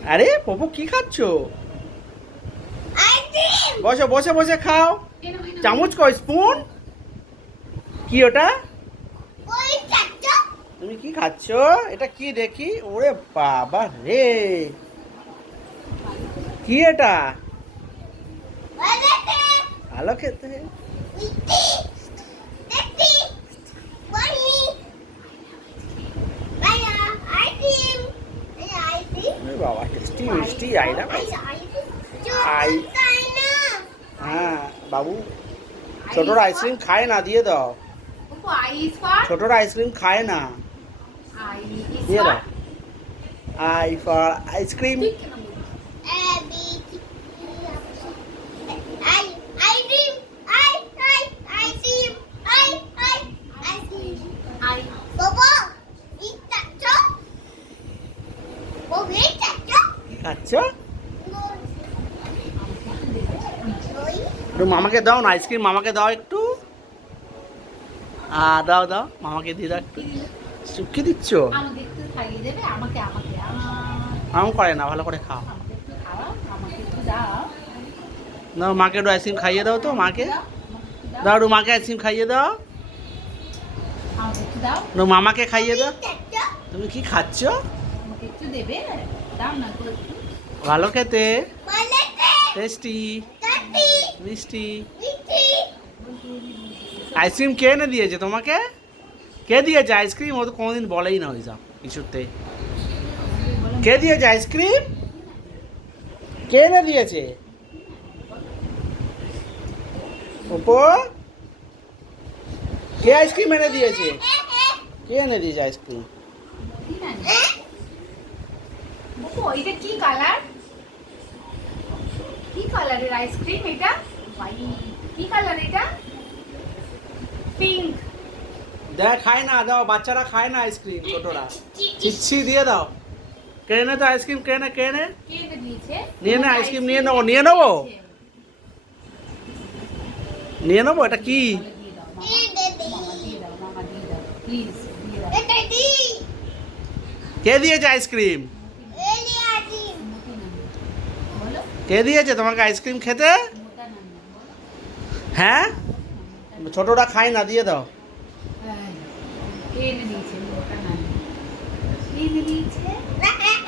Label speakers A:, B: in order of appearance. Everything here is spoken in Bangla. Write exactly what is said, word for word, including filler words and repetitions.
A: আরে পপু কি খাচ্ছ? বসে বসে বসে খাও। চামচ কই, স্পুন? কি ওটা? তুমি কি খাচ্ছ? এটা কি দেখি? ওরে বাবা রে, কি এটা? ভালো খেতে। বাবা টেস্টি মিষ্টি আইনা আই। হ্যাঁ বাবু, ছোটরা আইসক্রিম খায় না, দিয়ে দাও। ছোটরা আইসক্রিম খায় না, দিয়ে দাও। I for ice cream. খাচ্ছ? একটু মামাকে দাও না আইসক্রিম, মামাকে দাও একটু। আ দাও দাও, মামাকে দিয়ে দাও একটু। চুপকে দিচ্ছ? আম করে না, ভালো করে খাও। না, মাকে একটু আইসক্রিম খাইয়ে দাও তো, মাকে দাও একটু, মাকে আইসক্রিম খাইয়ে দাও। মামাকে খাইয়ে দাও। তুমি কি খাচ্ছ? ভালো খেতে, টেস্টি মিষ্টি। আইসক্রিম কে এনে দিয়েছে তোমাকে? কে দিয়েছে আইসক্রিম? ও তো কোনোদিন বলেই না ওইসব কিছুতে। কে দিয়েছে আইসক্রিম? কে এনে দিয়েছে? ওপো, কে আইসক্রিম এনে দিয়েছে? কে এনে দিয়েছে আইসক্রিম?
B: এটা কি কালার? কি কালারের আইসক্রিম এটা? কি কালার এটা? পিঙ্ক।
A: দেখ, খায় না, দাও। বাচ্চারা খায় না আইসক্রিম, ছোটরা। চিচ্ছি দিয়ে দাও। কেড়ে নে তো আইসক্রিম, কেড়ে নে, কেড়ে নে।
B: কে এটা দিয়েছে?
A: নিয়ে নে আইসক্রিম, নিয়ে নেবো, নিয়ে নেবো, নিয়ে নেবো। এটা কি? কে দিয়েছে আইসক্রিম? কে দিয়েছে তোমাকে আইসক্রিম খেতে? হ্যাঁ, ছোটরা খায় না, দিয়ে দাও।
B: কে এনে দিয়েছে?